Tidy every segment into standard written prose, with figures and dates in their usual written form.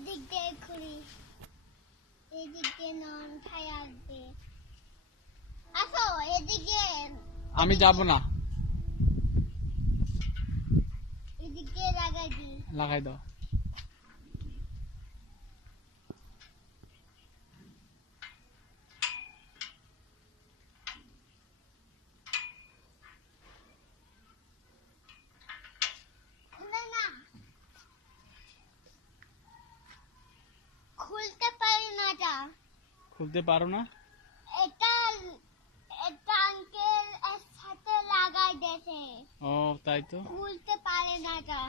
এদিক দিয়ে ঘুরি, এদিক দিয়ে নন ঠাই আসবে। আসো এদিকে। আমি যাব না। এদিকে লাগাই দি। লাগাই দাও। খুলে না, খুলতে পারি না এটা। খুলতে পারো না? এটা এটা আঙ্কেল এর সাথে লাগাই দিয়েছে। ও তাই তো। খুলতে পারে না এটা।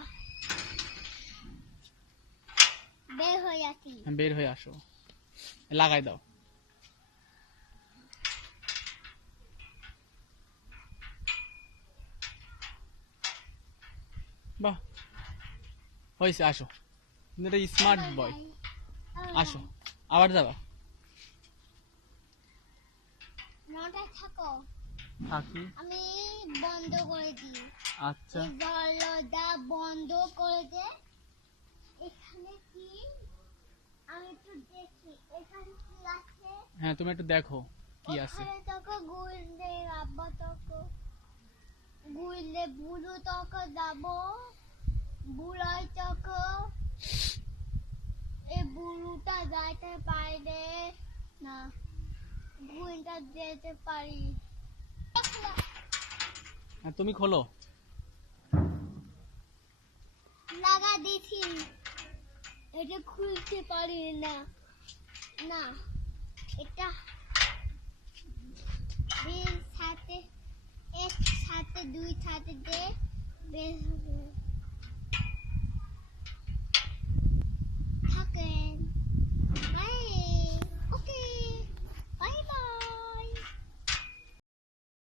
বের হয়ে আসি। বের হয়ে আসো, লাগাই দাও। বাহ, হয়েছে, আসো। তুমি একটা স্মার্ট বয়। আসো, আবার যাবা? নটা থাকো, থাকি। আমি বন্ধ করে দিই। আচ্ছা, এই দরজা বন্ধ করে দে। এখানে কি, আমি একটু দেখি এখানে কি আছে। হ্যাঁ তুমি একটু দেখো কি আছে। ওখানে তোকে গুললে আব্বা তোকে গুললে বুলু তোকে যাবো, বুড়াই তোকে এই বুলুটা যাইতে পারে না, গুলটা যেতে পারি। হ্যাঁ তুমি খোলো। লাগা দিছি, এটা খুলতে পারি না। না এটা সাথে এক সাথে দুই সাথে দে বের হবে।